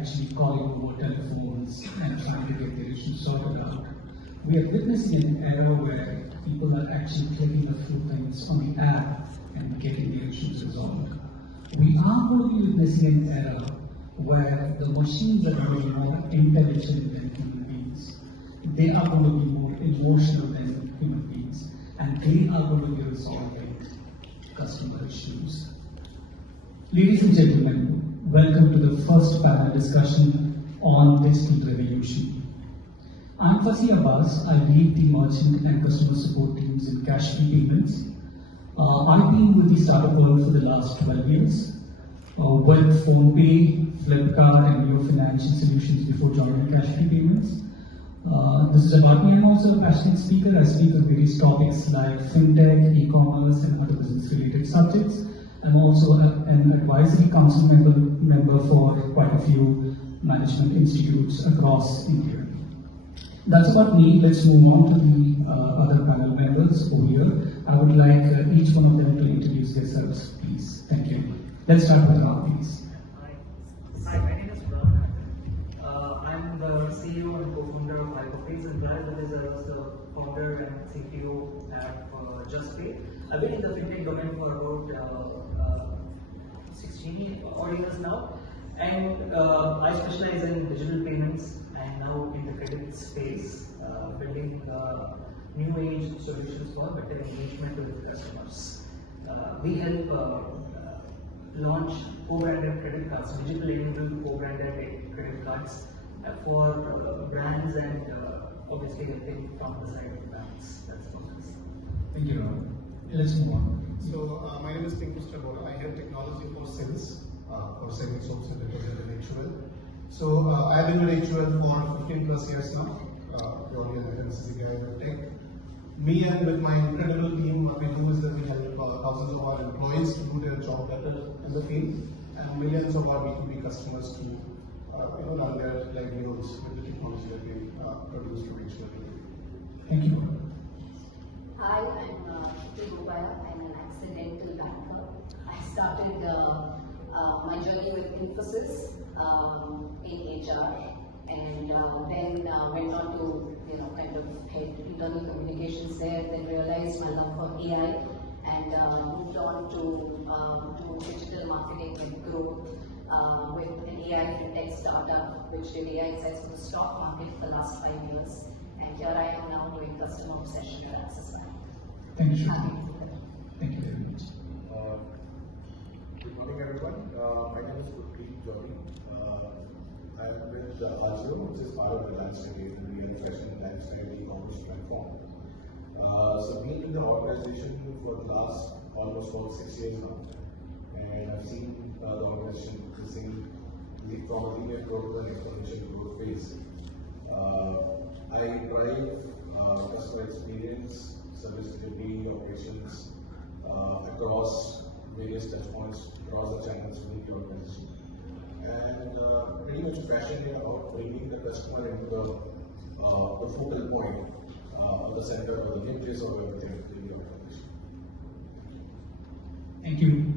actually calling over telephones and trying to get their issues sorted out. We are witnessing an era where people are actually clicking a few things on the app and getting their issues resolved. We are going to be witnessing an era where the machines are going to be more intelligent than human beings. They are going to be more emotional than human beings, and they are going to be resolving customer issues. Ladies and gentlemen, welcome to the first panel discussion on digital revolution. I'm Fasi Abbas. I lead the merchant and customer support teams in cash payments. I've been with the startup world for the last 12 years, with PhonePe, Flipkart, and Neo Financial Solutions before joining cash payments. This is about me. I'm also a passionate speaker. I speak on various topics like fintech, e-commerce, and other business-related subjects. I'm also an advisory council member for quite a few management institutes across India. That's about me. Let's move on to the other panel members over here. I would like each one of them to introduce themselves, please. Thank you. Let's start with Ram, please. Hi, my name is Ramanathan. I'm the CEO and co-founder of Hyperface, and prior to this, I was the founder and CTO at JustPay. I've been in the fintech domain for about 16 odd years now, and I specialize in digital payments and now in the credit space, building new age solutions for better engagement with customers. We help launch co-branded credit cards, digitally enabled co-branded credit cards for brands and obviously helping from the side of banks. That's what it is. Thank you, Ram. Let's move on. So, my name is Mr. Bora. I have technology for sales, for selling soaps and detergent in HUL. So, I've been with HUL for 15 plus years now, purely an FMCG guy in tech. Me and with my incredible team, what we do is that we help thousands of our employees to do their job better in the field, and millions of our B2B customers to run their livelihoods with the technology that we produce to HUL. Thank you. Hi, I'm I'm an accidental banker. I started my journey with Infosys in HR, and then went on to kind of head internal communications there. Then realized my love for AI, and moved on to digital marketing and growth with an AI fintech startup, which did AI insights for the stock market for the last 5 years. And here I am now doing customer obsession at Access Bank. Thank you. Thank you very much. Good morning, everyone. My name is Gurpreet Jory. I am with Azure, which is part of Reliance Retail, the real fashion lifestyle e-commerce platform. So, been in the organization for the last almost 6 years now, and I've seen the organization from a linear growth to an exponential growth phase. I drive customer experience, service delivery, operations across various touchpoints, across the channels within the organization. And pretty much passionate about bringing the customer into the focal point of the center of the hinges of everything within the organization. Thank you.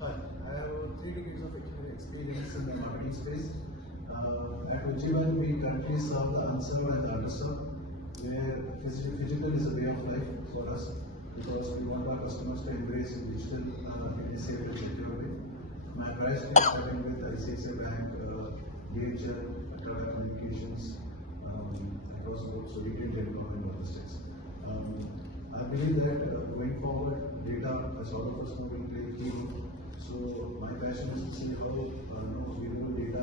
Hi, I have 3 decades of experience in the marketing space. At Ujjivan, we currently serve the unserved and the underserved, where physical is a way of life for us, because we want our customers to embrace digital in a safe and secure way. My prior experience starting with ICICI Bank, DHL, Tata Communications, across both retail, telecom, and logistics. I believe that going forward, data, as all of us know, will play a key role. So my passion is to see how we roll data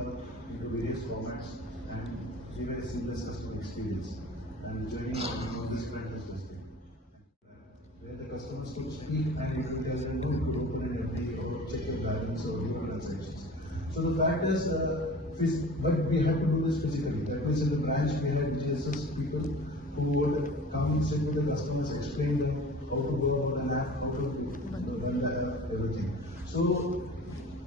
into various formats and give a seamless customer experience. And joining on this brand is just where the customers to speak and you will tell them to open an FD or check your balance or your transactions. So the fact is, but we have to do this physically. That means in the branch we have GSS people who would come and sit with the customers, explain them how to go on the app, how to run the app, everything. So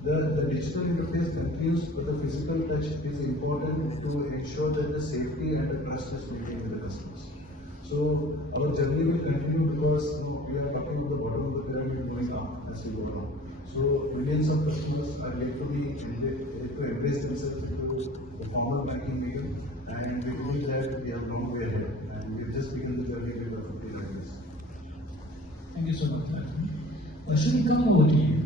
the digital interface continues, but the physical touch is important to ensure that the safety and the trust is maintained with the customers. So our journey will continue because we are talking about the bottom of the pyramid going up as we go along. So millions of customers are yet to embraced themselves into the formal banking medium, and we believe that we have long way ahead, and we've just begun the journey with the 50 lines. Thank you so much, Ramanathan. Should we come over to you?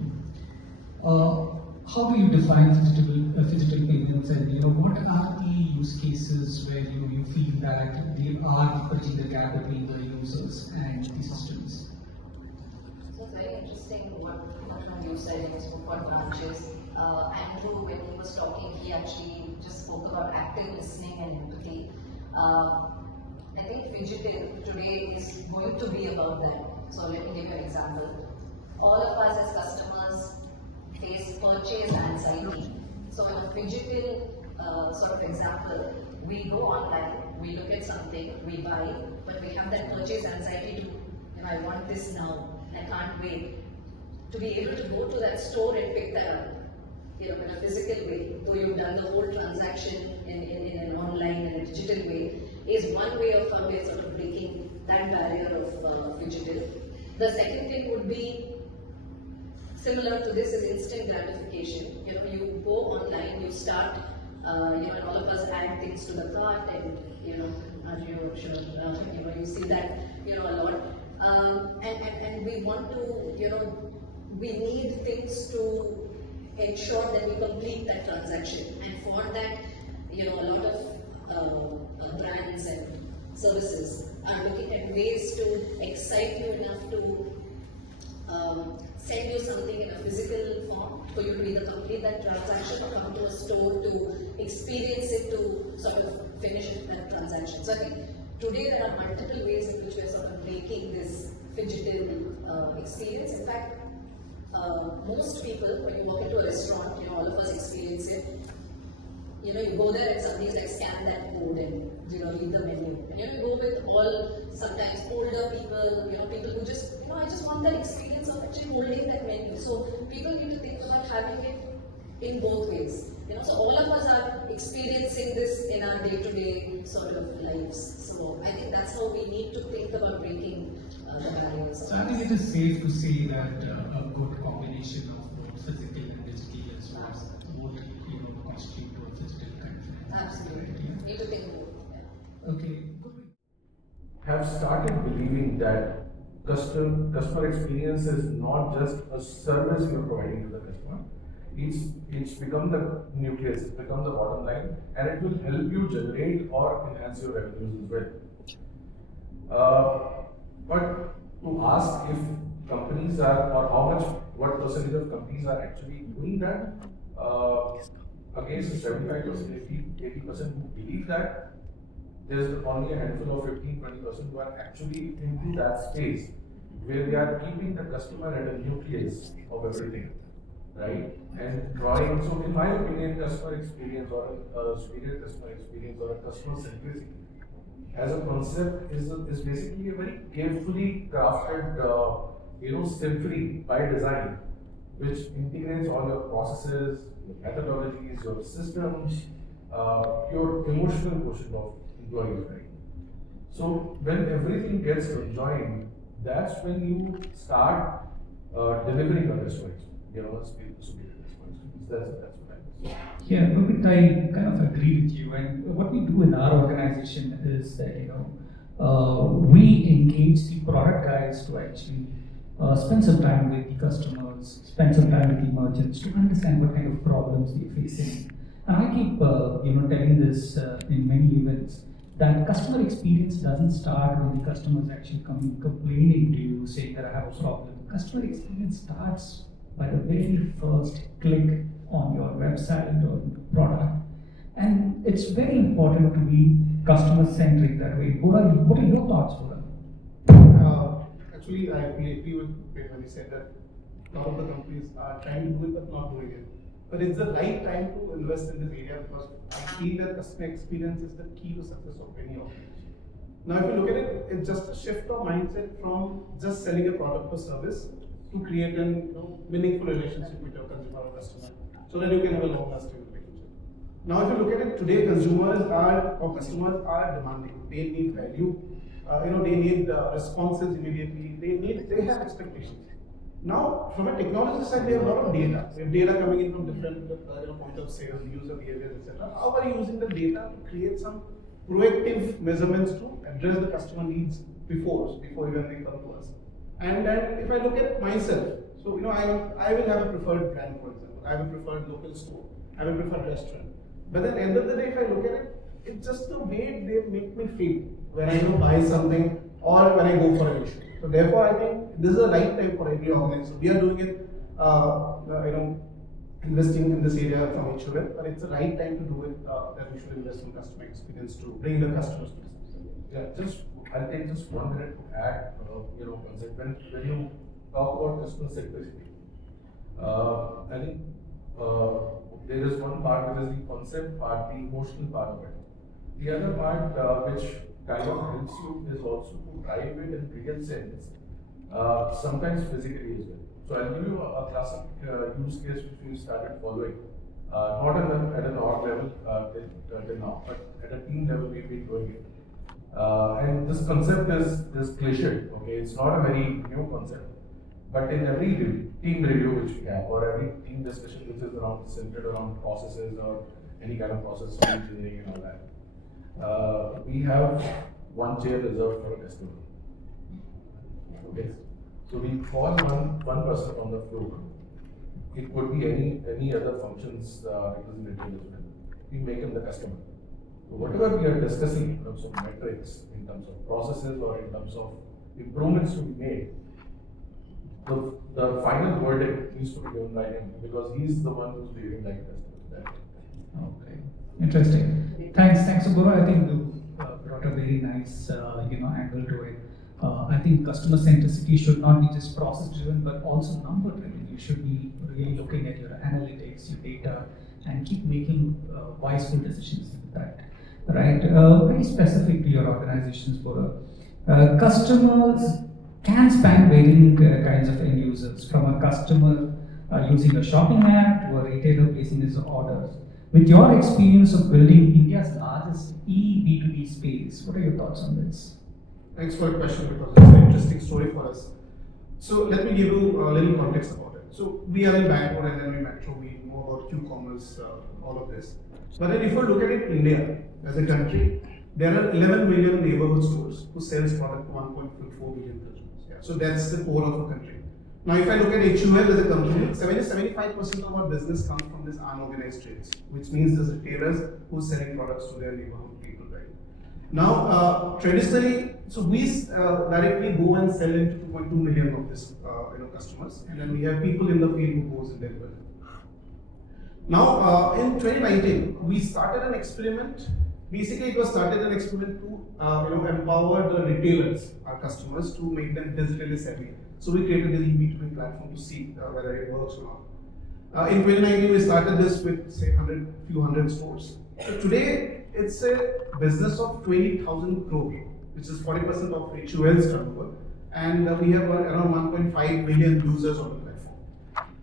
How do you define digital payments, and what are the use cases where you feel that they are bridging the gap between the users and the systems? So it's very interesting what you said in spoke about branches. Andrew, when he was talking, he actually just spoke about active listening and empathy. I think Phygital today is going to be about that. So let me give you an example. All of us as customers face purchase anxiety. So in a Phygital sort of example, we go online, we look at something, we buy, but we have that purchase anxiety to, I want this now, I can't wait. To be able to go to that store and pick that up, in a physical way, though you've done the whole transaction in an online and a digital way, is one way of how we're sort of breaking that barrier of digital. The second thing would be similar to this is instant gratification. You go online, you start, and all of us add things to the cart, and I'm sure, you see that, a lot. And we want to, we need things to ensure that we complete that transaction. And for that, a lot of brands and services are looking at ways to excite you enough to send you something in a physical form for you to either complete that transaction or come to a store to experience it to sort of finish that transaction. So I think today there are multiple ways in which we are sort of breaking this digital experience. In fact, most people, when you walk into a restaurant, all of us experience it. You go there and somebody's like, scan that code and read the menu. And you go with all sometimes older people, people who just, I just want that experience of actually holding that menu. So people need to think about having it in both ways. So all of us are experiencing this in our day-to-day sort of lives. So I think that's how we need to think about breaking the barriers. So I think it is safe to say that a good combination of both physical and digital as well as would constitute to a digital kind of. Absolutely. Yeah. Need to think about it. Okay. Have started believing that customer experience is not just a service you're providing to the customer. It's become the nucleus, it's become the bottom line, and it will help you generate or enhance your revenues as well. But to ask if companies are, or what percentage of companies are actually doing that, against the 75%, 80% who believe that, there's only a handful of 15-20% who are actually into that space where they are keeping the customer at a nucleus of everything, right? And drawing, so in my opinion, customer experience or a superior customer experience or a customer centricity as a concept is basically a very carefully crafted, symphony by design, which integrates all your processes, your methodologies, your systems, your emotional quotient of employees, right? So when everything gets conjoined, that's when you start delivering a customer experience, superior customer experience. That's what I mean. Yeah, Rohit, I kind of agree with you. And what we do in our organization is that, we engage the product guys to actually spend some time with the customers, spend some time with the merchants to understand what kind of problems they're facing. And I keep, telling this in many events that customer experience doesn't start when the customer is actually coming complaining to you saying that I have a problem. Customer experience starts by the very first click on your website or product. And it's very important to be customer-centric that way. What are your thoughts, Bora? Actually, I fully agree with when he said that a lot of the companies are trying to do it but not doing it. But it's the right time to invest in this area because I feel that customer experience is the key to success of any organization. Now, if you look at it, it's just a shift of mindset from just selling a product or service to create an meaningful relationship with your consumer or customer, so that you can have a long-lasting relationship. Now, if you look at it today, customers are demanding. They need value. They need responses immediately. They have expectations. Now, from a technology side, we have a lot of data. We have data coming in from different point of sale, user behavior, etc. How are you using the data to create some proactive measurements to address the customer needs before even they come to us? And then if I look at myself, so I will have a preferred brand, for example. I have a preferred local store. I have a preferred restaurant. But at the end of the day, if I look at it, it's just the way they make me feel when I buy something or when I go for an issue. So therefore, I think this is the right time for every organization. We are doing it, investing in this area from HUL, but it's the right time to do it. That we should invest in customer experience to bring the customers to this. Yeah, I'll take just 1 minute to add, concept. When you talk about customer centricity, I think there is one part which is the concept part, the emotional part of it. The other part which kind of helps you is also to drive it in real sense, sometimes physically as well. So I'll give you a classic use case which we started following, not at an org level till now, but at a team level we've been doing it. And this concept is cliched, okay? It's not a very new concept, but in every team review which we have, or every team discussion which is centered around processes or any kind of process engineering and all that, we have one chair reserved for a customer. Okay, so we call one person on the floor. It could be any other functions representative as well. We make him the customer. So whatever we are discussing in terms of metrics, in terms of processes, or in terms of improvements to be made, the final verdict needs to be given by him because he's the one who's behaving like a customer. Okay, interesting. Thanks, Guru. I think you brought a very nice, angle to it. I think customer centricity should not be just process driven, but also number driven. You should be really looking at your analytics, your data, and keep making wiseful decisions with that. Right? Very specific to your organizations, Guru. Customers can span varying kinds of end users, from a customer using a shopping app to a retailer placing his orders. With your experience of building India's largest B2B space, what are your thoughts on this? Thanks for the question because it's an interesting story for us. So let me give you a little context about it. So we are in Bangalore and then we metro, we know about Q-commerce, all of this. But then if you look at it, India as a country, there are 11 million neighborhood stores who sells product to 1.4 million consumers. Yeah. So that's the core of the country. Now if I look at HUL as a company, 75% of our business comes from this unorganized trades, which means there's retailers who are selling products to their neighborhood people, right? Now, traditionally, so we directly go and sell into 2.2 million of this, customers, and then we have people in the field who goes and deliver. Now, in 2019, we started an experiment. Basically, it was started an experiment to, empower the retailers, our customers, to make them digitally savvy. So we created this B2B platform to see whether it works or not. In 2019, we started this with say few hundred stores. So today, it's a business of 20,000 crore, which is 40% of HUL's turnover, and we have around 1.5 million users on the platform.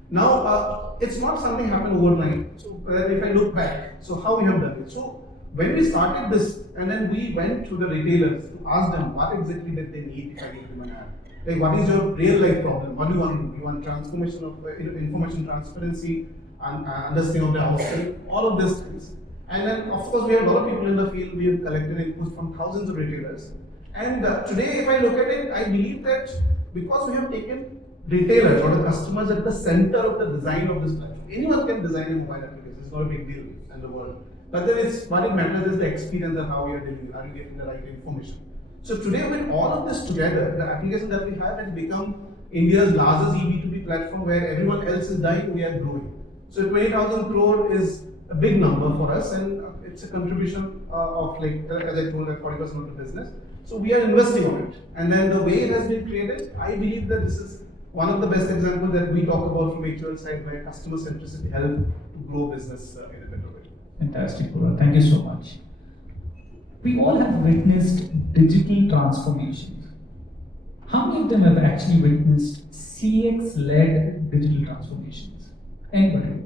Now, it's not something happened overnight. So if I look back, so how we have done it. So when we started this, and then we went to the retailers to ask them what exactly did they need if I give them an ad. Like, what is your real life problem? What do you want to do? You want transformation of information transparency and understanding of the household, all of these things. And then, of course, we have a lot of people in the field. We have collected inputs from thousands of retailers. And today, if I look at it, I believe that because we have taken retailers or the customers at the center of the design of this platform, anyone can design a mobile application. It's not a big deal in the world. But then what it matters is the experience of how we are dealing with, are you getting the right information. So today, with all of this together, the application that we have has become India's largest B2B platform where everyone else is dying, we are growing. So 20,000 crore is a big number for us, and it's a contribution of, like, as I told, like 40% of the business. So we are investing on it. And then the way it has been created, I believe that this is one of the best examples that we talk about from HUL side where customer centricity help to grow business in a better way. Fantastic, Guru. Thank you so much. We all have witnessed digital transformations. How many of them have actually witnessed CX-led digital transformations? Anybody?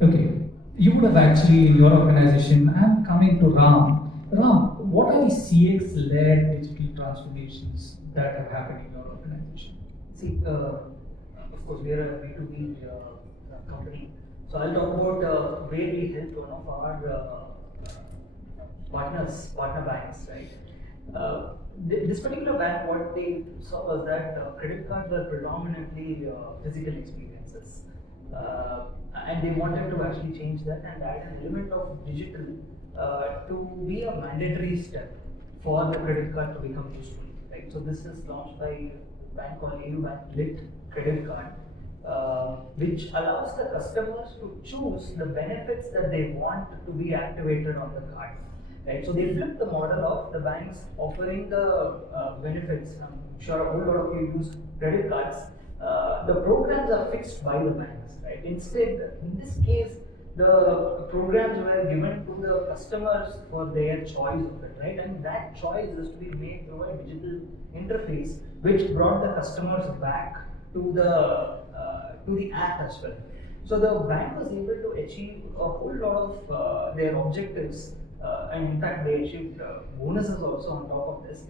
Okay. You would have actually, in your organization, I'm coming to Ram. Ram, what are the CX-led digital transformations that have happened in your organization? See, of course, we are a B2B company. So I'll talk about where we helped one of our partner banks, right? This particular bank, what they saw was that credit cards were predominantly physical experiences. And they wanted to actually change that and add an element of digital to be a mandatory step for the credit card to become useful, right? So this is launched by a bank called AU Bank Lit Credit Card, which allows the customers to choose the benefits that they want to be activated on the card. Right, so they flip the model of the banks offering the benefits. I'm sure a whole lot of you use credit cards. The programs are fixed by the banks, right? Instead, in this case, the programs were given to the customers for their choice of it, right? And that choice is to be made through a digital interface, which brought the customers back to the app as well. So the bank was able to achieve a whole lot of their objectives, and in fact, they achieved bonuses also on top of this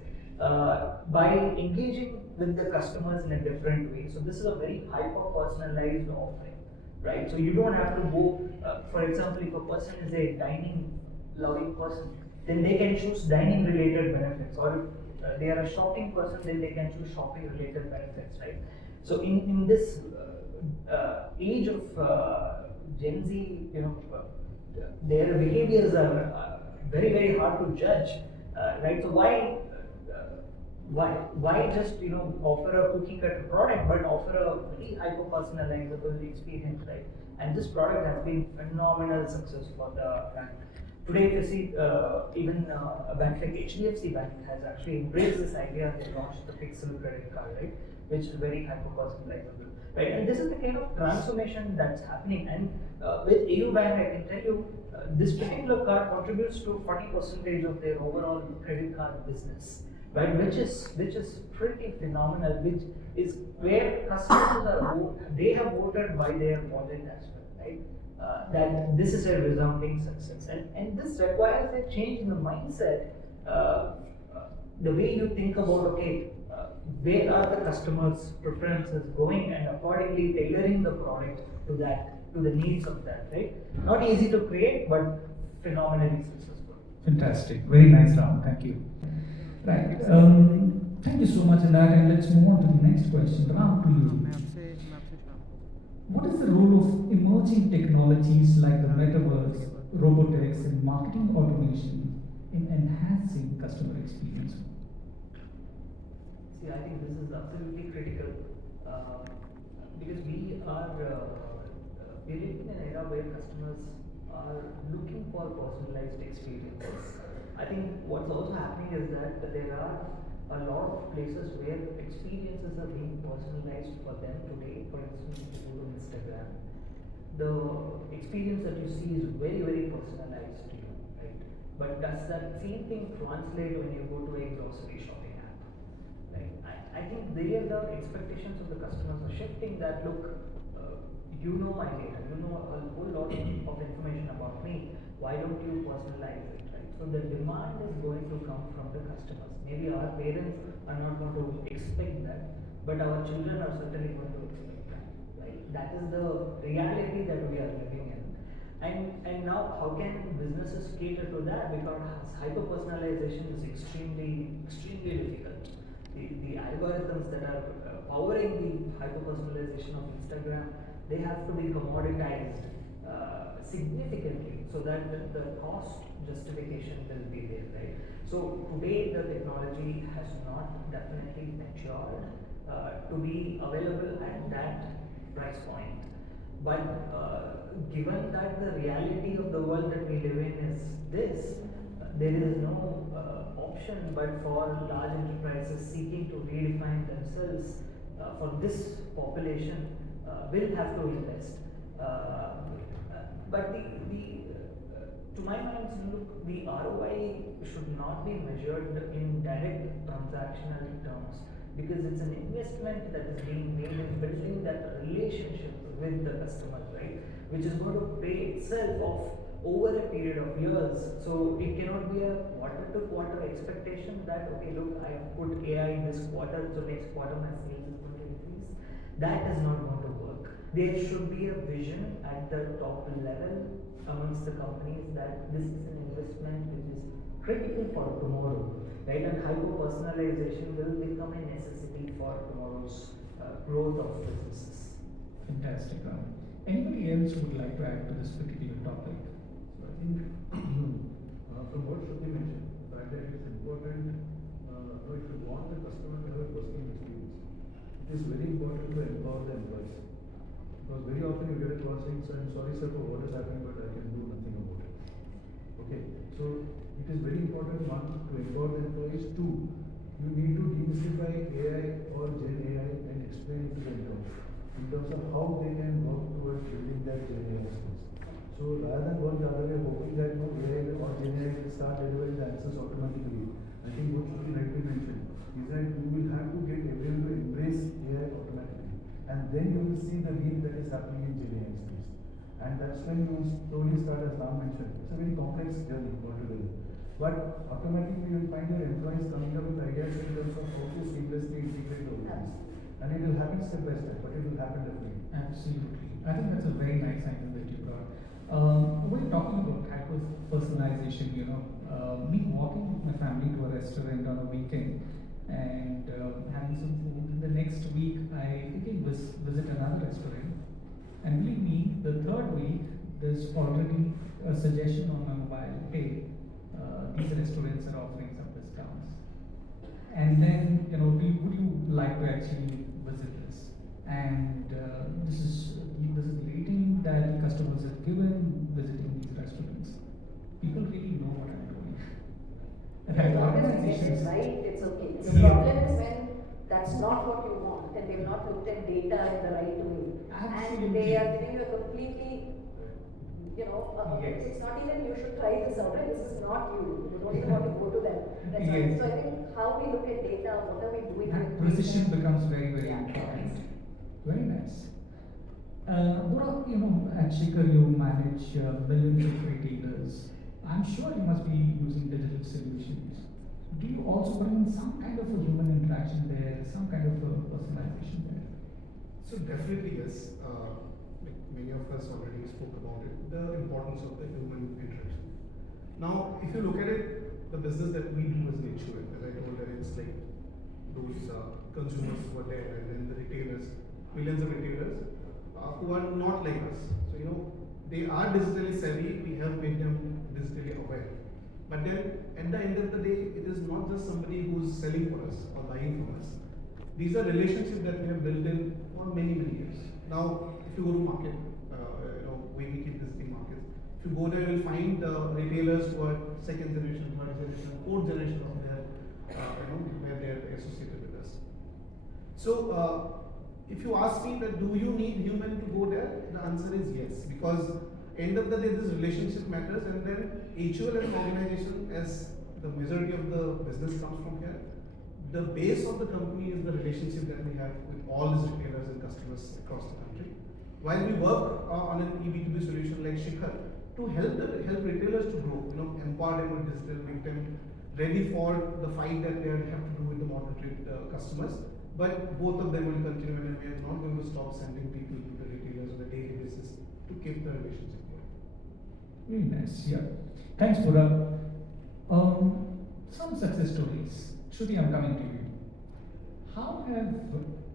by engaging with the customers in a different way. So this is a very hyper-personalized offering, right? So you don't have to go, for example, if a person is a dining loving person, then they can choose dining related benefits, or if they are a shopping person, then they can choose shopping related benefits, right? So in this age of Gen Z, their behaviors are very hard to judge, right? So why just offer a cookie cutter product, but offer a very hyper personalizable experience, right? And this product has been phenomenal success for the bank. Today, if you see, even a bank like HDFC Bank has actually embraced this idea. They launched the Pixel credit card, right, which is very hyper personalizable, right? And this is the kind of transformation that's happening. And with AU Bank, I can tell you, this particular card contributes to 40% of their overall credit card business, right? Which is pretty phenomenal. Which is where customers they have voted by their wallet as well, right? That this is a resounding success, and this requires a change in the mindset. The way you think about, okay, where are the customers' preferences going, and accordingly tailoring the product to the needs of that, right? Not easy to create, but phenomenally successful. Fantastic. Very nice, Ram. Thank you. Right. Thank you so much in that, and let's move on to the next question. Ram, to you. What is the role of emerging technologies like the metaverse, robotics, and marketing automation in enhancing customer experience? See, I think this is absolutely critical because we are we're living in an era where customers are looking for personalized experiences. I think what's also happening is that there are a lot of places where experiences are being personalized for them today. For instance, if you go to Instagram, the experience that you see is very personalized to you, right? But does that same thing translate when you go to a grocery shopping app? Right? I think there the expectations of the customers are shifting. That look, you know my data, you know a whole lot of information about me. Why don't you personalize it, right? So the demand is going to come from the customers. Maybe our parents are not going to expect that, but our children are certainly going to expect that, right? That is the reality that we are living in. And now how can businesses cater to that? Because hyper personalization is extremely difficult. The algorithms that are powering the hyper personalization of Instagram, they have to be commoditized significantly so that the cost justification will be there, right? So today the technology has not definitely matured to be available at that price point. But given that the reality of the world that we live in is this, there is no option but for large enterprises seeking to redefine themselves for this population will have to invest. But to my mind, look, the ROI should not be measured in direct transactional terms because it's an investment that is being made in building that relationship with the customers, right? Which is going to pay itself off over a period of years. So it cannot be a quarter to quarter expectation that, okay, look, I have put AI in this quarter, so next quarter my sales is going to increase. That is not going to work. There should be a vision at the top level amongst the companies that this is an investment which is critical for tomorrow, right? And hyper personalization will become a necessity for tomorrow's growth of businesses. Fantastic. Anybody else who would like to add to this particular topic? So I think from what Shruti mentioned, the fact that it's important, if you want the customer to have a personal experience, it is very important to empower the employees. Because very often you get a call saying, "Sir, I'm sorry sir for what has happened, but I can do nothing about it." Okay, so it is very important, one, to empower the employees. Two, you need to demystify AI or Gen AI and explain it to the employees in terms of how they can work towards building that Gen AI skills. So rather than going the other way, hoping that no AI or Gen AI will start delivering the answers automatically, I think what Shruti rightly mentioned is that you will have to get everyone to embrace AI automatically, and then you will see the leap that is happening in Gen AI space. And that's when you will slowly start, as Ram mentioned, it's a very complex journey altogether. But automatically you will find your employees coming up with ideas in terms of how to seamlessly integrate the things. And it will happen step by step, but it will happen definitely. Absolutely. I think that's a very nice angle that you brought. We're talking about hyper personalization, me walking with my family to a restaurant on a weekend and having some food. The next week, I again visit another restaurant. And believe me, the third week, there's already a suggestion on my mobile, hey, these restaurants are offering some discounts. And then, would you like to actually visit this? And this is the rating that customers have given visiting these restaurants. People really know what I'm doing. And As long as you get it right, it's okay. The problem is when that's not what you want and they've not looked at data in the right way. Absolutely. And they are giving you a completely, Yes. it's not even you should try this out, right? This is not you. You don't even want to go to them. That's right. Yes. So I think how we look at data, what are we doing That with precision data? becomes very, very Yeah. important. Very nice. What at Shikhar you manage millions of retailers. I'm sure you must be using digital solutions. Do you also bring in some kind of a human interaction there, some kind of a personalization there? So definitely yes. Like many of us already spoke about it, the importance of the human interaction. Now, if you look at it, the business that we do as an HUL, as I told that it's like those consumers who are there, and then the retailers, millions of retailers who are not like us. So they are digitally savvy. We have made them digitally aware. But then, at the end of the day, it is not just somebody who's selling for us or buying from us. These are relationships that we have built in for many, many years. Now, if you go to market, we keep visiting markets. If you go there, you'll find retailers who are second generation, third generation, fourth generation of their, where they are associated with us. So, if you ask me that do you need human to go there, the answer is yes, because end of the day, this relationship matters, and then HUL as an organization, as the majority of the business comes from here, the base of the company is the relationship that we have with all these retailers and customers across the country. While we work on an eB2B solution like Shikhar to help retailers to grow, empower them with digital, make them ready for the fight that they have to do with the modern trade customers. But both of them will continue, and we are not going to stop sending people to the retailers on a daily basis to keep the relationship going. Very nice, yeah. Thanks, Pura. Some success stories. Shruti, I'm coming to you. How have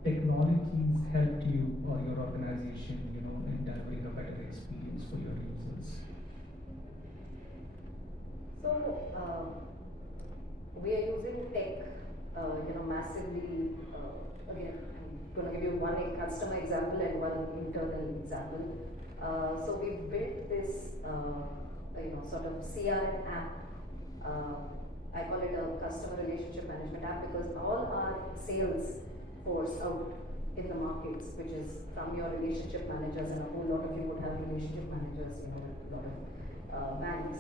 technologies helped you or your organization, in delivering a better experience for your users? So, we are using tech, massively. Again, I'm going to give you one customer example and one internal example. So we built this, sort of CRM app. I call it a customer relationship management app because all our sales force out in the markets, which is from your relationship managers, and a whole lot of you would have relationship managers, a lot of banks.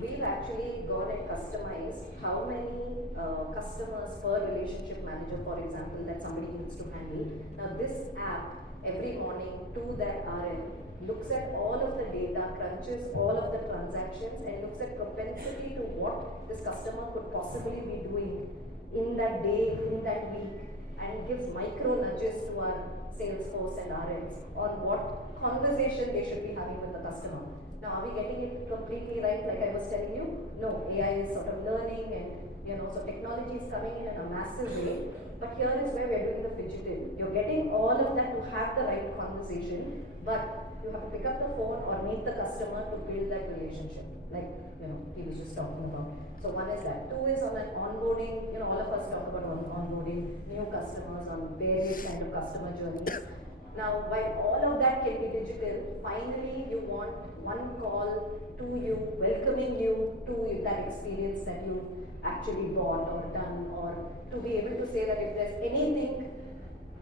We've actually gone and customized how many customers per relationship manager, for example, that somebody needs to handle. Now this app, every morning to that RM, looks at all of the data, crunches all of the transactions, and looks at propensity to what this customer could possibly be doing in that day, in that week, and it gives micro nudges to our sales force and RMs on what conversation they should be having with the customer. Now, are we getting it completely right, like I was telling you? No, AI is sort of learning, and so technology is coming in a massive way. But here is where we're doing the fidgeting. You're getting all of that to have the right conversation, but you have to pick up the phone or meet the customer to build that relationship. Like, he was just talking about. So one is that. Two is on an onboarding, all of us talk about onboarding new customers on various kind of customer journeys. Now, while all of that can be digital, finally you want one call to you, welcoming you to that experience that you actually bought or done, or to be able to say that if there's anything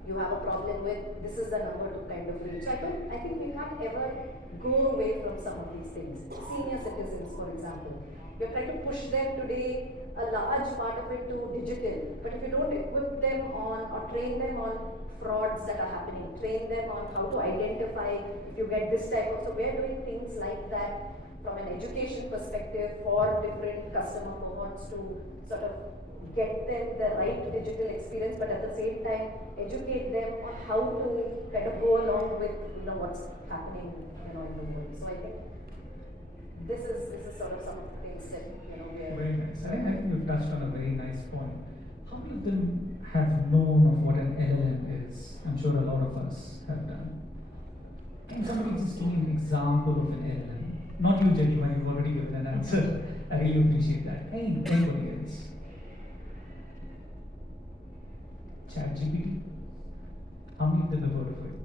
you have a problem with, this is the number to kind of reach. I think we can't ever go away from some of these things. Senior citizens, for example. We're trying to push them today, a large part of it to digital. But if you don't equip them on or train them on frauds that are happening, train them on how to identify if you get this type of, so we're doing things like that from an education perspective for different customer cohorts to sort of get them the right digital experience, but at the same time educate them on how to kind of go along with what's happening in the world. So I think this is sort of some of the things that we're very nice. I think you've touched on a very nice point. How many of them have known of what an LLM is? I'm sure a lot of us have done. Can somebody just give me an example of an LLM? Not you, gentlemen, you've already given an answer. I really appreciate that. Anybody else? ChatGPT? How many of them have heard of it?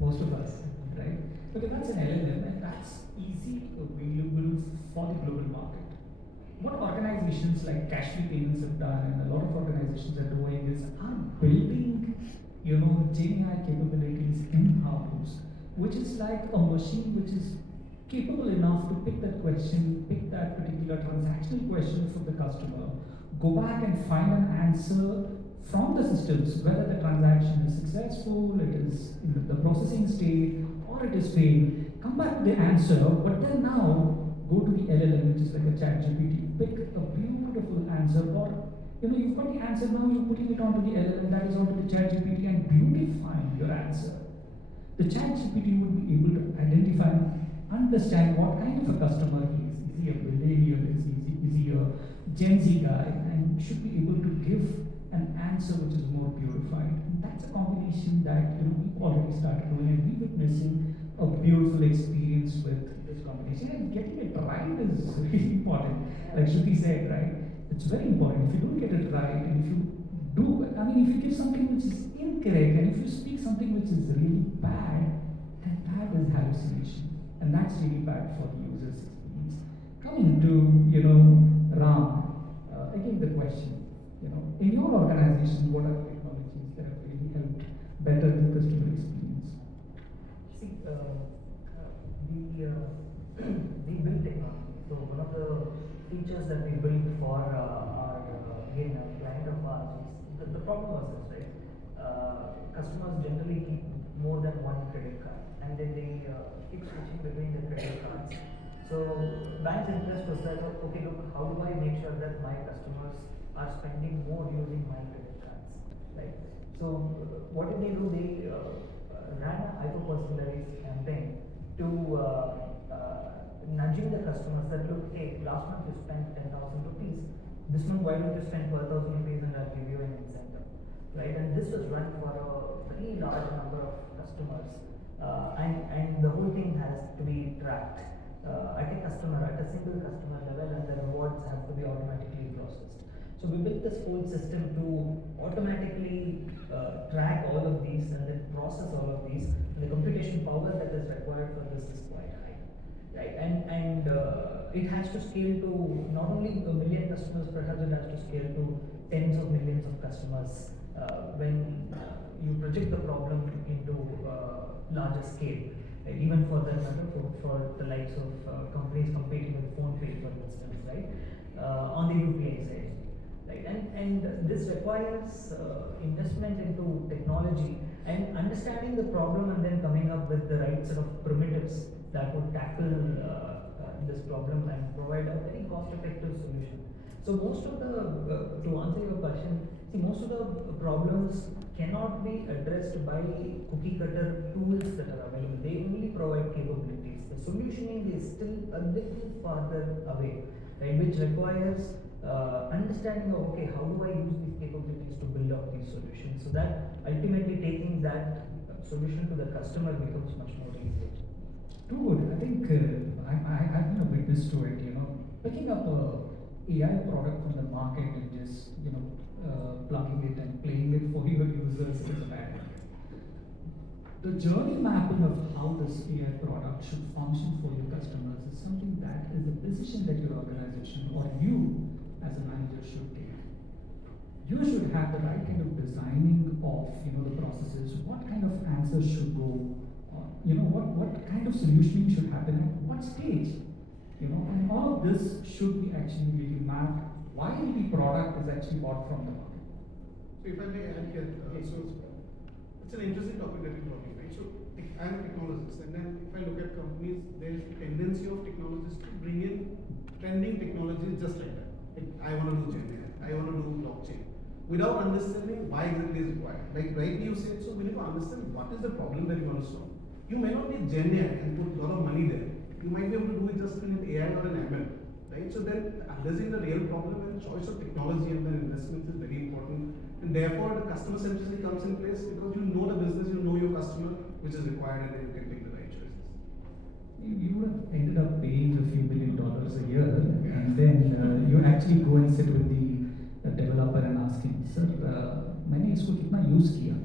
Most of us, right? Because that's an LLM and that's easy available for the global market. What organizations like Cashfree Payments have done, and a lot of organizations are doing, is are building, GenAI capabilities in-house, which is like a machine which is capable enough to pick that question, pick that particular transactional question from the customer, go back and find an answer from the systems, whether the transaction is successful, it is in the processing state, or it is failed. Come back to the answer, but then now go to the LLM, which is like a ChatGPT, pick a beautiful answer, or you've got the answer now, you're putting it onto the LLM, that is onto the ChatGPT, and beautifying your answer. The ChatGPT would be able to identify, understand what kind of a customer he is. Is he a millennial? Is he a Gen Z guy? And should be able to give an answer which is more purified. And that's a combination that we've already started doing, and we're witnessing a beautiful experience with this combination. And getting it right is really important. Like Shruti said, right? It's very important. If you don't get it right, and if you if you give something which is incorrect, and if you speak something which is really bad, then that is hallucination. And that's really bad for the user's experience. Coming to, Ram, again the question, in your organization, what are the technologies that have really helped better the customer experience? See, we build technology. So one of the features that we built for our client of ours is the problem was this, right? Customers generally keep more than one credit card, and then they keep switching between the credit cards. So bank's interest was that, okay, look, how do I make sure that my customers are spending more using my credit cards, right? So what did they do? They ran a hyper-personalized campaign to nudging the customers that, look, hey, last month you spent 10,000 rupees. This month, why don't you spend 12,000 rupees and I'll give you an incentive, right? And this was run for a very large number of customers, and the whole thing has to be tracked at a single customer level, and the rewards have to be automatically processed. So we built this whole system to automatically track all of these and then process all of these. The computation power that is required for this is quite high, right? And it has to scale to not only a million customers, perhaps it has to scale to tens of millions of customers when you project the problem into larger scale. Right? Even for that matter, for the likes of companies competing with PhonePe, for instance, right? On the UPI side. Right? And this requires investment into technology and understanding the problem, and then coming up with the right sort of primitives that would tackle this problem and provide a very cost-effective solution. So most of the, to answer your question, See, most of the problems cannot be addressed by cookie cutter tools that are available. They only provide capabilities. The solutioning is still a little farther away, right? Which requires understanding of, okay, how do I use these capabilities to build up these solutions, so that ultimately taking that solution to the customer becomes much more easier. Too good. I think I've been a witness to it. Picking up a AI product from the market and just plugging it and playing it for your users is a bad idea. The journey mapping of how this AI product should function for your customers is something that is a decision that your organization or you as a manager should take. You should have the right kind of designing of the processes. What kind of answers should go? What kind of solutioning should happen at what stage? And all of this should be actually really mapped while the product is actually bought from the market. So if I may add here, so it's an interesting topic that you're talking, right? So I'm a technologist, and then if I look at companies, there's a tendency of technologists to bring in trending technologies just like that. Like, I want to do Gen AI, I want to do blockchain, without understanding why exactly is required. Like rightly you said, so we need to understand what is the problem that you want to solve. You may not need Gen AI and put a lot of money there. You might be able to do it just with AI or an ML, right? So then addressing the real problem and choice of technology and then investments is very important. And therefore the customer centricity comes in place because you know the business, you know your customer, which is required, and then you can take the right choices. You would have ended up paying a few $1 billion a year, and then you actually go and sit with the developer and ask him, sir, मैंने इसको कितना use किया?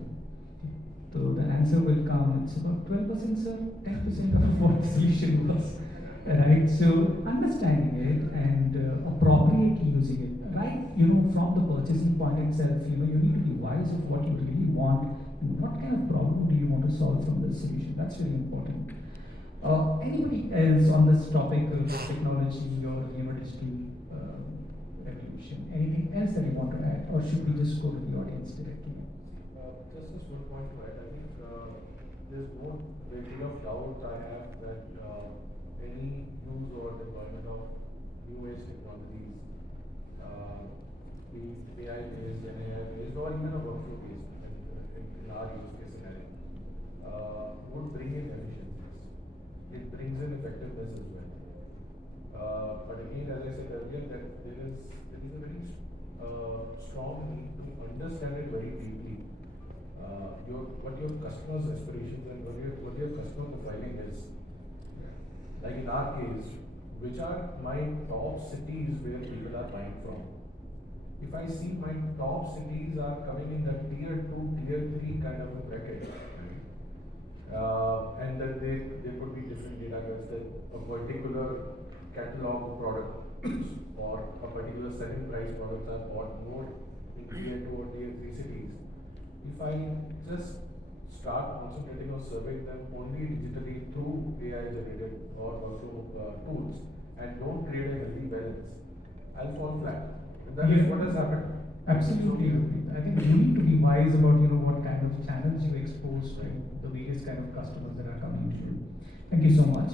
So the answer will come, it's about 12%, sir, 10% of what the solution was. Right? So understanding it and appropriately using it, right? From the purchasing point itself, you need to be wise of what you really want and what kind of problem do you want to solve from this solution. That's really important. Anybody else on this topic of technology or digital revolution? Anything else that you want to add, or should we just go to the audience directly? Just this one point, right? I think there's no great deal of doubt I have that any use or deployment of new age technologies, be it AI based, AI based, or even a workflow based in our use case scenario, would bring in efficiencies. It brings in effectiveness as well. But again, as I said earlier, that there is a very strong need to understand it very deeply. What your customers' aspirations and what your customer profiling is. Like in our case, which are my top cities where people are buying from. If I see my top cities are coming in the tier 2, tier 3 kind of a bracket, and then there could be different data sets that a particular catalog product or a particular selling price products are bought more in tier 2 or tier 3 cities. If I just start concentrating on serving them only digitally through AI generated or through tools and don't create a healthy balance, I'll fall flat. And that is what has happened. Absolutely. I think you need to be wise about what kind of channels you expose to the various kind of customers that are coming to you. Thank you so much.